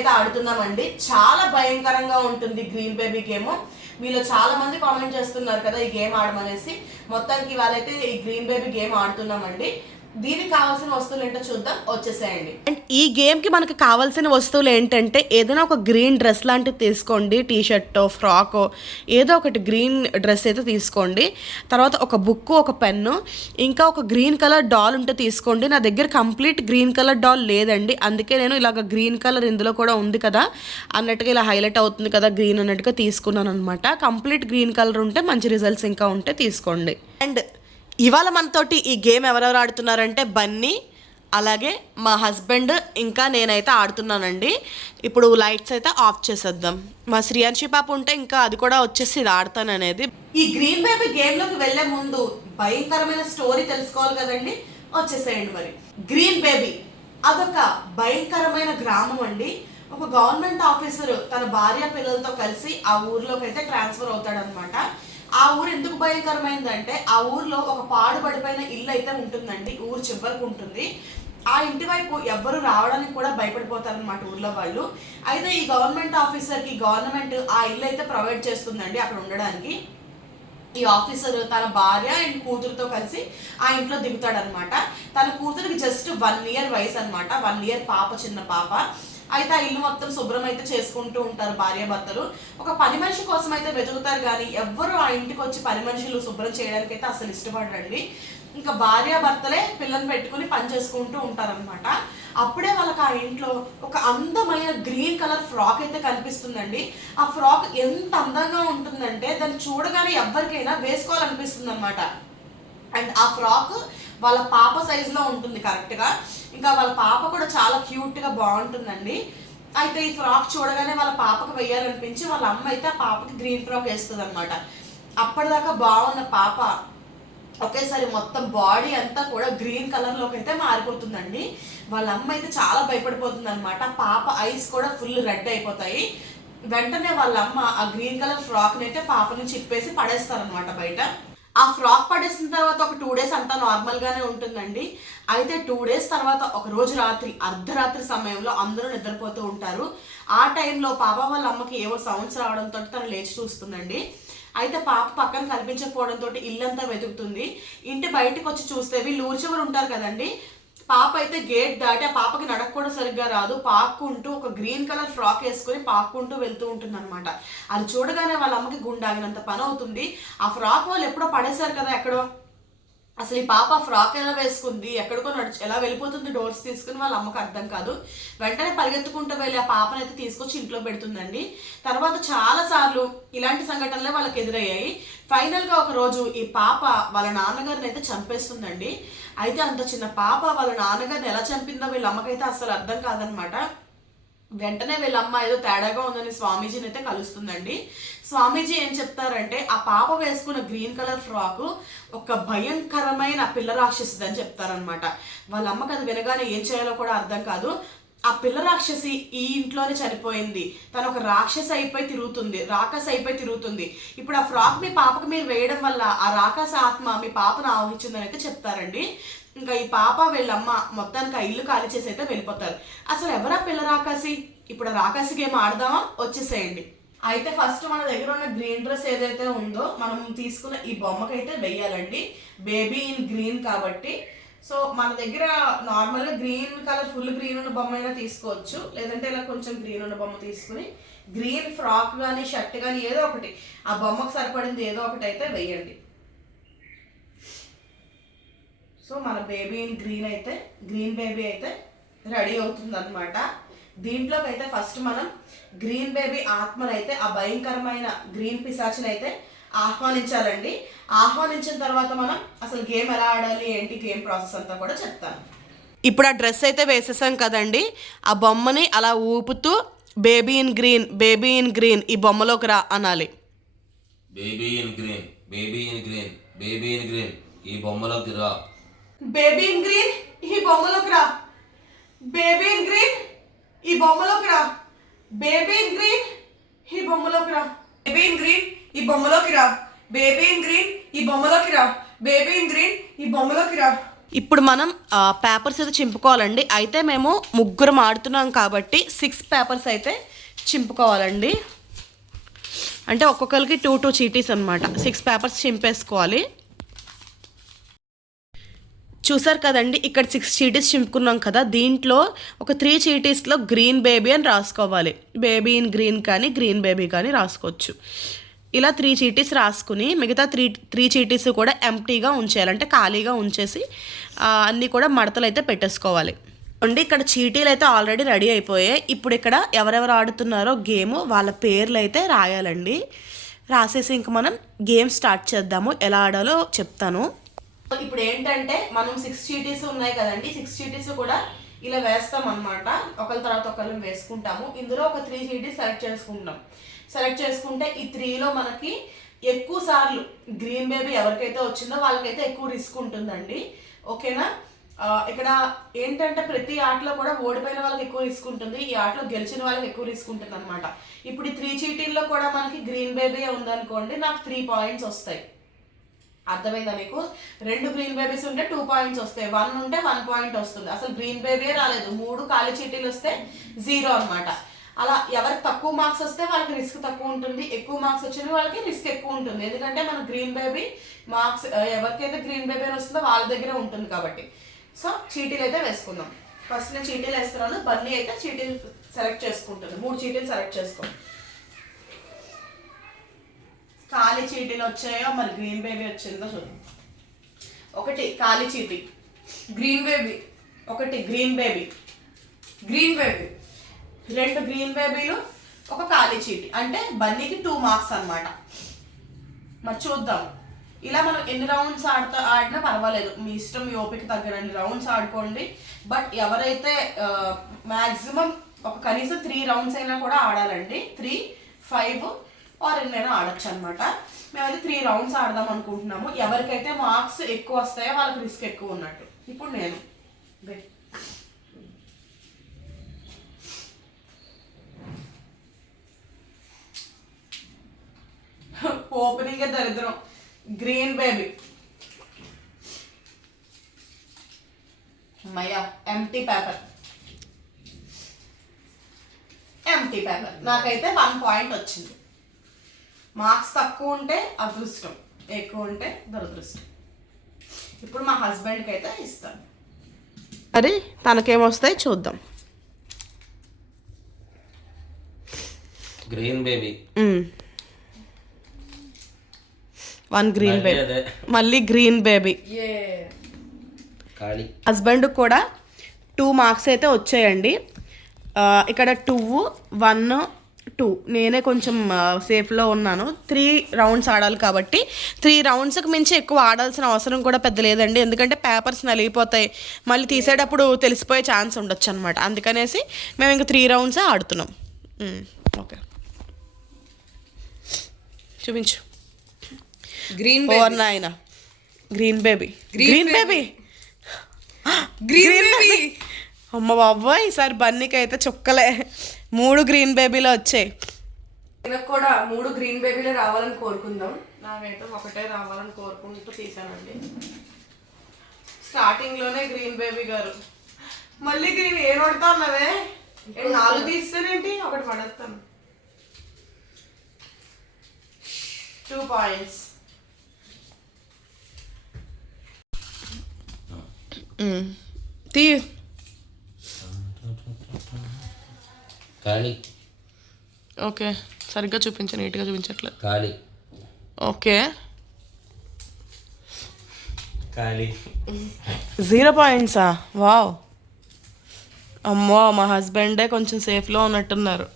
అయితే ఆడుతున్నామండి. చాలా భయంకరంగా ఉంటుంది గ్రీన్ బేబీ గేమ్. మీలో చాలా మంది కామెంట్ చేస్తున్నారు కదా ఈ గేమ్ ఆడమనేసి. మొత్తానికి వాళ్ళైతే ఈ గ్రీన్ బేబీ గేమ్ ఆడుతున్నామండి. దీనికి కావాల్సిన వస్తువులు ఏంటో చూద్దాం, వచ్చేసేయండి. అండ్ ఈ గేమ్కి మనకు కావాల్సిన వస్తువులు ఏంటంటే ఏదైనా ఒక గ్రీన్ డ్రెస్ లాంటిది తీసుకోండి, టీ షర్టో ఫ్రాకో ఏదో ఒకటి గ్రీన్ డ్రెస్ అయితే తీసుకోండి. తర్వాత ఒక బుక్, ఒక పెన్ను, ఇంకా ఒక గ్రీన్ కలర్ డాల్ ఉంటే తీసుకోండి. నా దగ్గర కంప్లీట్ గ్రీన్ కలర్ డాల్ లేదండి, అందుకే నేను ఇలాగ గ్రీన్ కలర్ ఇందులో కూడా ఉంది కదా అన్నట్టుగా ఇలా హైలైట్ అవుతుంది కదా గ్రీన్ అన్నట్టుగా తీసుకున్నాను అనమాట. కంప్లీట్ గ్రీన్ కలర్ ఉంటే మంచి రిజల్ట్స్ ఇంకా ఉంటే తీసుకోండి. అండ్ ఇవాళ మనతోటి ఈ గేమ్ ఎవరెవరు ఆడుతున్నారంటే బన్నీ, అలాగే మా హస్బెండ్, ఇంకా నేనైతే ఆడుతున్నానండి. ఇప్పుడు లైట్స్ అయితే ఆఫ్ చేసేద్దాం. మా శ్రీయాన్షి పాప ఉంటే ఇంకా అది కూడా వచ్చేసి ఇది ఆడతాననేది. ఈ గ్రీన్ బేబీ గేమ్లోకి వెళ్ళే ముందు భయంకరమైన స్టోరీ తెలుసుకోవాలి కదండి, వచ్చేసేయండి మరి. గ్రీన్ బేబీ అదొక భయంకరమైన గ్రామం అండి. ఒక గవర్నమెంట్ ఆఫీసర్ తన భార్య పిల్లలతో కలిసి ఆ ఊర్లోకి అయితే ట్రాన్స్ఫర్ అవుతాడనమాట. ఆ ఊరు ఎందుకు భయంకరమైందంటే ఆ ఊర్లో ఒక పాడుబడిపోయిన ఇల్లు అయితే ఉంటుందండి, ఊరు చివరకు ఉంటుంది. ఆ ఇంటి వైపు ఎవ్వరు రావడానికి కూడా భయపడిపోతారనమాట ఊర్లో వాళ్ళు. అయితే ఈ గవర్నమెంట్ ఆఫీసర్కి గవర్నమెంట్ ఆ ఇల్లు అయితే ప్రొవైడ్ చేస్తుందండి అక్కడ ఉండడానికి. ఈ ఆఫీసర్ తన భార్య అండ్ కూతురుతో కలిసి ఆ ఇంట్లో దిగుతాడనమాట. తన కూతురికి జస్ట్ 1 year వయసు అనమాట, 1 year పాప, చిన్న పాప. అయితే ఆ ఇల్లు మొత్తం శుభ్రం అయితే చేసుకుంటూ ఉంటారు భార్యాభర్తలు. ఒక పని మనిషి కోసం అయితే వెతుకుతారు, కానీ ఎవ్వరు ఆ ఇంటికి వచ్చి పని మనుషులు శుభ్రం చేయడానికి అయితే అసలు ఇష్టపడరండి. ఇంకా భార్యాభర్తలే పిల్లల్ని పెట్టుకుని పని చేసుకుంటూ ఉంటారనమాట. అప్పుడే వాళ్ళకి ఆ ఇంట్లో ఒక అందమైన గ్రీన్ కలర్ ఫ్రాక్ అయితే కనిపిస్తుందండి. ఆ ఫ్రాక్ ఎంత అందంగా ఉంటుందంటే దాన్ని చూడగానే ఎవరికైనా వేసుకోవాలనిపిస్తుంది అనమాట. అండ్ ఆ ఫ్రాక్ వాళ్ళ పాప సైజులో ఉంటుంది కరెక్ట్గా. ఇంకా వాళ్ళ పాప కూడా చాలా క్యూట్గా బాగుంటుందండి. అయితే ఈ ఫ్రాక్ చూడగానే వాళ్ళ పాపకు వేయాలనిపించి వాళ్ళ అమ్మ అయితే ఆ పాపకి గ్రీన్ ఫ్రాక్ వేస్తుంది అనమాట. అప్పటిదాకా బాగున్న పాప ఒకేసారి మొత్తం బాడీ అంతా కూడా గ్రీన్ కలర్లోకి అయితే మారిపోతుందండి. వాళ్ళ అమ్మ అయితే చాలా భయపడిపోతుంది అనమాట. పాప ఐస్ కూడా ఫుల్ రెడ్ అయిపోతాయి. వెంటనే వాళ్ళ అమ్మ ఆ గ్రీన్ కలర్ ఫ్రాక్ని అయితే పాప నుంచి ఇప్పేసి పడేస్తారనమాట బయట. ఆ ఫ్రాక్ పడేసిన తర్వాత ఒక 2 days అంతా నార్మల్గానే ఉంటుందండి. అయితే 2 days తర్వాత ఒక రోజు రాత్రి అర్ధరాత్రి సమయంలో అందరూ నిద్రపోతూ ఉంటారు. ఆ టైంలో పాప వాళ్ళ అమ్మకి ఏవో సౌండ్స్ రావడంతో తను లేచి చూస్తుందండి. అయితే పాప పక్కన కనిపించకపోవడంతో ఇల్లంతా వెతుకుతుంది. ఇంటి బయటకు వచ్చి చూస్తే వీళ్ళు ఊరి చివరు ఉంటారు కదండి, పాప అయితే గేట్ దాటి ఆ పాపకి నడక కూడా సరిగ్గా రాదు, పాక్కుంటూ ఒక గ్రీన్ కలర్ ఫ్రాక్ వేసుకొని పాక్కుంటూ వెళ్తూ ఉంటుంది అనమాట. అది చూడగానే వాళ్ళ అమ్మకి గుండె ఆగినంత పని అవుతుంది. ఆ ఫ్రాక్ వాళ్ళు ఎప్పుడో పడేశారు కదా ఎక్కడో, అసలు ఈ పాప ఫ్రాక్ ఎలా వేసుకుంది, ఎక్కడికో ఎలా వెళ్ళిపోతుంది డోర్స్ తీసుకుని వాళ్ళ అమ్మకు అర్థం కాదు. వెంటనే పరిగెత్తుకుంటూ వెళ్ళి ఆ పాపను అయితే తీసుకొచ్చి ఇంట్లో పెడుతుందండి. తర్వాత చాలాసార్లు ఇలాంటి సంఘటనలే వాళ్ళకి ఎదురయ్యాయి. ఫైనల్గా ఒక రోజు ఈ పాప వాళ్ళ నాన్నగారిని అయితే చంపేస్తుందండి. అయితే అంత చిన్న పాప వాళ్ళ నాన్నగారిని ఎలా చంపిందో వీళ్ళ అమ్మకైతే అసలు అర్థం కాదనమాట. వెంటనే వీళ్ళమ్మ ఏదో తేడాగా ఉందని స్వామీజీని అయితే కలుస్తుందండి. స్వామీజీ ఏం చెప్తారంటే ఆ పాప వేసుకున్న గ్రీన్ కలర్ ఫ్రాక్ ఒక భయంకరమైన పిల్ల రాక్షసిది అని చెప్తారనమాట. వాళ్ళ అమ్మకి అది వినగానే ఏం చేయాలో కూడా అర్థం కాదు. ఆ పిల్ల రాక్షసి ఈ ఇంట్లోనే చనిపోయింది, తను ఒక రాక్షసి అయిపోయి తిరుగుతుంది. ఇప్పుడు ఆ ఫ్రాక్ మీ పాపకు మీరు వేయడం వల్ల ఆ రాక్షస ఆత్మ మీ పాపను ఆవహించిందని అయితే చెప్తారండి. ఇంకా ఈ పాప వీళ్ళమ్మ మొత్తానికి ఆ ఇల్లు ఖాళీ చేసి అయితే వెళ్ళిపోతారు. అసలు ఎవరా పిల్ల రాకాసి? ఇప్పుడు ఆ రాకాసి గేమ్ ఆడదామా, వచ్చేసేయండి. అయితే ఫస్ట్ మన దగ్గర ఉన్న గ్రీన్ డ్రెస్ ఏదైతే ఉందో మనం తీసుకున్న ఈ బొమ్మకైతే వెయ్యాలండి. బేబీ ఇన్ గ్రీన్ కాబట్టి. సో మన దగ్గర నార్మల్గా గ్రీన్ కలర్ ఫుల్ గ్రీన్ ఉన్న బొమ్మ అయినా తీసుకోవచ్చు, లేదంటే ఇలా కొంచెం గ్రీన్ ఉన్న బొమ్మ తీసుకుని గ్రీన్ ఫ్రాక్ కానీ షర్ట్ కానీ ఏదో ఒకటి ఆ బొమ్మకు సరిపడింది ఏదో ఒకటి అయితే వెయ్యండి. సో మన బేబీ ఇన్ గ్రీన్ బేబీ అయితే రెడీ అవుతుంది అనమాట. దీంట్లోకి అయితే ఫస్ట్ మనం గ్రీన్ బేబీ ఆత్మను అయితే ఆ భయంకరమైన గ్రీన్ పిశాచిని అయితే ఆహ్వానించాలండి. ఆహ్వానించిన తర్వాత మనం అసలు గేమ్ ఎలా ఆడాలి ఏంటి గేమ్ ప్రాసెస్ అంతా కూడా చెప్తాను. ఇప్పుడు ఆ డ్రెస్ అయితే వేసేసాం కదండి, ఆ బొమ్మని అలా ఊపుతూ బేబీ ఇన్ గ్రీన్ ఈ బొమ్మలోకి రా అనాలి. బేబీ ఇన్ గ్రీన్ ఈ బొమ్మలోకి రా. బేబీ ఇన్ గ్రీన్ ఈ బొమ్మలోకి రా. బేబీ ఇన్ గ్రీన్ ఈ బొమ్మలోకి రా. బేబీ ఇన్ గ్రీన్ ఈ బొమ్మలోకి రా. బేబీ ఇన్ గ్రీన్ ఈ బొమ్మలోకి రా. బేబీ ఇన్ గ్రీన్ ఈ బొమ్మలోకి రా. బేబీ ఇన్ గ్రీన్ ఈ బొమ్మలోకి రా. ఇప్పుడు మనం పేపర్స్ అయితే చింపుకోవాలండి. అయితే మేము ముగ్గురం ఆడుతున్నాం కాబట్టి 6 పేపర్స్ అయితే చింపుకోవాలండి. అంటే ఒక్కొక్కరికి 2 చీటీస్ అనమాట. 6 పేపర్స్ చింపేసుకోవాలి. చూసారు కదండి, ఇక్కడ 6 చీటీస్ చింపుకున్నాం కదా. దీంట్లో ఒక 3 చీటీస్లో గ్రీన్ బేబీ అని రాసుకోవాలి. బేబీ ఇన్ గ్రీన్ కానీ గ్రీన్ బేబీ కానీ రాసుకోవచ్చు. ఇలా 3 చీటీస్ రాసుకుని మిగతా 3 చీటీస్ కూడా ఎంప్టీగా ఉంచేయాలి. అంటే ఖాళీగా ఉంచేసి అన్నీ కూడా మడతలు అయితే పెట్టేసుకోవాలి అండి. ఇక్కడ చీటీలు అయితే ఆల్రెడీ రెడీ అయిపోయాయి. ఇప్పుడు ఇక్కడ ఎవరెవరు ఆడుతున్నారో గేమ్ వాళ్ళ పేర్లు అయితే రాయాలండి. రాసేసి ఇంక మనం గేమ్ స్టార్ట్ చేద్దాము. ఎలా ఆడాలో చెప్తాను. ఇప్పుడు ఏంటంటే మనం 6 చీటీస్ ఉన్నాయి కదండి. 6 చీటీస్ కూడా ఇలా వేస్తాం అనమాట. ఒకరి తర్వాత ఒకరిని వేసుకుంటాము. ఇందులో ఒక 3 చీటీస్ సెలెక్ట్ చేసుకుంటాం. సెలెక్ట్ చేసుకుంటే ఈ 3లో మనకి ఎక్కువ సార్లు గ్రీన్ బేబీ ఎవరికైతే వచ్చిందో వాళ్ళకైతే ఎక్కువ రిస్క్ ఉంటుందండి. ఓకేనా? ఇక్కడ ఏంటంటే ప్రతి ఆటలో కూడా ఓడిపోయిన వాళ్ళకి ఎక్కువ రిస్క్ ఉంటుంది. ఈ ఆటలో గెలిచిన వాళ్ళకి ఎక్కువ రిస్క్ ఉంటుంది అనమాట. ఇప్పుడు ఈ 3 చీటీల్లో కూడా మనకి గ్రీన్ బేబీ ఉందనుకోండి, నాకు 3 పాయింట్స్ వస్తాయి. అర్థమైందా మీకు? 2 గ్రీన్ బేబీస్ ఉంటే 2 పాయింట్స్ వస్తాయి. 1 ఉంటే 1 పాయింట్ వస్తుంది. అసలు గ్రీన్ బేబీ రాలేదు. 3 ఖాళీ చీటీలు వస్తే 0 అనమాట. అలా ఎవరికి తక్కువ మార్క్స్ వస్తే వాళ్ళకి రిస్క్ తక్కువ ఉంటుంది. ఎక్కువ మార్క్స్ వచ్చిన వాళ్ళకి రిస్క్ ఎక్కువ ఉంటుంది. ఎందుకంటే మన గ్రీన్ బేబీ మార్క్స్ ఎవరికైతే గ్రీన్ బేబీ అని వస్తుందో వాళ్ళ దగ్గరే ఉంటుంది కాబట్టి. సో చీటీలు అయితే వేసుకుందాం. ఫస్ట్ నేను చీటీలు వేస్తున్నాను. బన్నీ అయితే చీటీలు సెలెక్ట్ చేసుకుంటుంది. 3 చీటీలు సెలెక్ట్ చేసుకోండి. ఖాళీ చీటీలు వచ్చాయో మరి గ్రీన్ బేబీ వచ్చిందో చూద్దాం. 1 ఖాళీ చీటీ green baby, 1 green baby, green baby, 2 green బేబీలు, 1 ఖాళీ చీటీ. అంటే బన్నీకి 2 మార్క్స్ అనమాట. మరి చూద్దాం. ఇలా మనం ఎన్ని రౌండ్స్ ఆడినా పర్వాలేదు. మీ ఇష్టం, మీ ఓపిక తగ్గనన్ని రౌండ్స్ ఆడుకోండి. బట్ ఎవరైతే మ్యాక్సిమం కనీసం 3 రౌండ్స్ అయినా కూడా ఆడాలండి. 3, 5 ఆర్ ఎన్నైనా ఆడచ్చు అనమాట. మేమైతే 3 రౌండ్స్ ఆడదాం అనుకుంటున్నాము. ఎవరికైతే మార్క్స్ ఎక్కువ వస్తాయో వాళ్ళకి రిస్క్ ఎక్కువ ఉన్నట్టు. ఇప్పుడు నేను ఓపెనింగ్ దరిద్రం. గ్రీన్ బేబీ, అమ్మయ్యా, ఎంటీ పేపర్, ఎంటీ పేపర్. నాకైతే 1 పాయింట్ వచ్చింది. మార్క్స్ తక్కువ ఉంటే అదృష్టం, ఎక్కువ ఉంటే దురదృష్టం. ఇప్పుడు మా హస్బెండ్కి అయితే ఇస్తాను. మరి తనకేమొస్తాయి చూద్దాం. గ్రీన్ బేబీ, 1 గ్రీన్ బేబీ, మళ్ళీ గ్రీన్ బేబీ. హస్బెండ్ కూడా 2 మార్క్స్ అయితే వచ్చాయండి. ఇక్కడ 2, 1, 2. నేనే కొంచెం సేఫ్లో ఉన్నాను. 3 రౌండ్స్ ఆడాలి కాబట్టి 3 రౌండ్స్కి మించి ఎక్కువ ఆడాల్సిన అవసరం కూడా పెద్ద లేదండి. ఎందుకంటే పేపర్స్ నలిగిపోతాయి, మళ్ళీ తీసేటప్పుడు తెలిసిపోయే ఛాన్స్ ఉండొచ్చు అనమాట. అందుకనేసి మేము ఇంకా 3 రౌండ్సే ఆడుతున్నాం. ఓకే, చూపించు. గ్రీన్ నాయన, green baby, green baby, green baby. అమ్మ బాబాయ్, ఈసారి బన్నీకి అయితే చుక్కలే. 3 గ్రీన్ బేబీలు వచ్చాయి. నాకు కూడా 3 గ్రీన్ బేబీలు రావాలని కోరుకుందాం. నాకైతే 1 రావాలని కోరుకుంటూ తీసానండి. స్టార్టింగ్లోనే గ్రీన్ బేబీ గారు మళ్ళీ గ్రీన్ ఏం పడతా ఉన్నావే? 4 తీస్తానేంటి? 1 పడేస్తాను. 2 పాయింట్స్. తీ ఖాళీ. ఓకే, సరిగ్గా చూపించు, నీట్గా చూపించట్లేదు. ఖాళీ. ఓకే, ఖాళీ. 0 పాయింట్సా? వావ్. అమ్మో, మా హస్బెండే కొంచెం సేఫ్లో ఉన్నట్టున్నారు.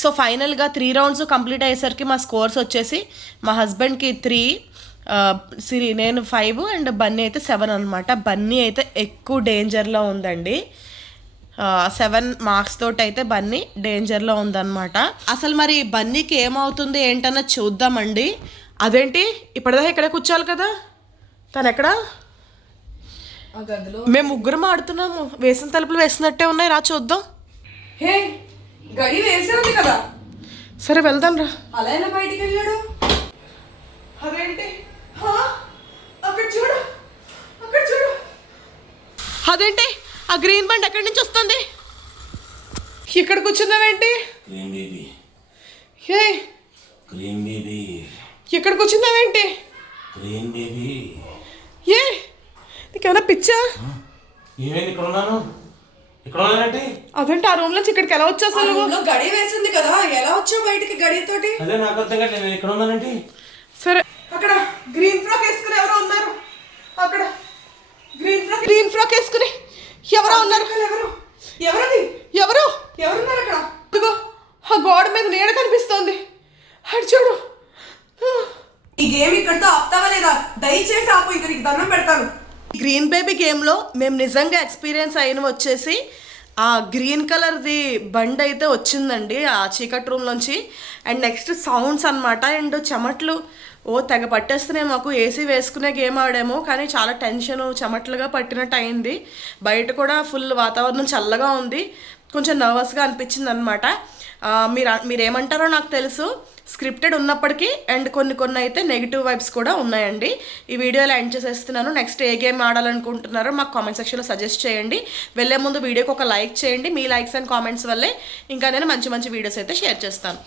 సో ఫైనల్గా 3 రౌండ్స్ కంప్లీట్ అయ్యేసరికి మా స్కోర్స్ వచ్చేసి మా హస్బెండ్కి 3, నేను 5 అండ్ బన్నీ అయితే 7 అనమాట. బన్నీ అయితే ఎక్కువ డేంజర్లో ఉందండి. 7 మార్క్స్ తోటి అయితే బన్నీ డేంజర్లో ఉందన్నమాట. అసలు మరి బన్నీకి ఏమవుతుంది ఏంటన్నది చూద్దామండి. అదేంటి ఇప్పటిదాకా ఇక్కడే కూర్చోవాలి కదా, తను ఎక్కడా? మేము ముగ్గురం ఆడుతున్నాము. వేసిన తలుపులు వేసినట్టే ఉన్నాయి, రా చూద్దాం. హే, గడి వేసే ఉంది కదా. సరే వెళ్దాం రా. అలా ఎలా బయటికి వెళ్ళాడు? అదేంటి? అక్కడ చూడు, అక్కడ చూడు. అదేంటి ఆ గ్రీన్ బండ్ ఎక్కడి నుంచి వస్తుంది? ఇక్కడ కూర్చున్నావేంటి? గ్రీన్ బేబీ ఏ గ్రీన్ బేబీ ఇక్కడ కూర్చున్నావేంటి? గ్రీన్ బేబీ ఏ నీకేమైనా పిచ్చా? ఏమైంది ఇక్కడ ఉన్నాను? ఇక్కడ ఉన్నానంటే అదేంటి ఆ రూమ్ నుంచి ఇక్కడికి ఎలా వచ్చా అసలు? రూమ్లో గడి వేసింది కదా, ఎలా వచ్చావు బయటికి గడితోటి? అదే నాకు అర్థం కాదు, నేను ఇక్కడ ఉన్నానంటే. సరే అక్కడ గ్రీన్ ఫ్రాక్ వేసుకుని ఎవరో ఉన్నారు. అక్కడ గ్రీన్ ఫ్రాక్ వేసుకుని ఎవరో ఉన్నారు. ఎవరు ఎవరది? ఎవరు ఎవరున్నారు అక్కడ? ఇదిగో ఆ గోడ మీద నీడ కనిపిస్తోంది. అటు చూడు. ఈ గేమ్ ఇక్కడితో ఆపుతావా లేదా? దయచేసి ఆపు, ఇంక నీకు దండం పెడతాను. గ్రీన్ బేబీ గేమ్లో మేము నిజంగా ఎక్స్పీరియన్స్ అయినవి వచ్చేసి ఆ గ్రీన్ కలర్ది బండ్ అయితే వచ్చిందండి ఆ చీకటి రూమ్లోంచి. అండ్ నెక్స్ట్ సౌండ్స్ అనమాట. అండ్ చెమట్లు తెగ పట్టేస్తున్నాయి మాకు. ఏసీ వేసుకునే గేమ్ ఆడాము కానీ చాలా టెన్షన్ చెమట్లుగా పట్టినట్టు అయింది. బయట కూడా ఫుల్ వాతావరణం చల్లగా ఉంది. కొంచెం నర్వస్గా అనిపించింది అనమాట. మీరేమంటారో నాకు తెలుసు, స్క్రిప్టెడ్ ఉన్నప్పటికీ అండ్ కొన్ని అయితే నెగిటివ్ వైబ్స్ కూడా ఉన్నాయండి. ఈ వీడియోలో ఎండ్ చేసేస్తున్నాను. నెక్స్ట్ ఏ గేమ్ ఆడాలనుకుంటున్నారో మాకు కామెంట్ సెక్షన్లో సజెస్ట్ చేయండి. వెళ్ళే ముందు వీడియోకి ఒక లైక్ చేయండి. మీ లైక్స్ అండ్ కామెంట్స్ వల్లే ఇంకా నేను మంచి మంచి వీడియోస్ అయితే షేర్ చేస్తాను.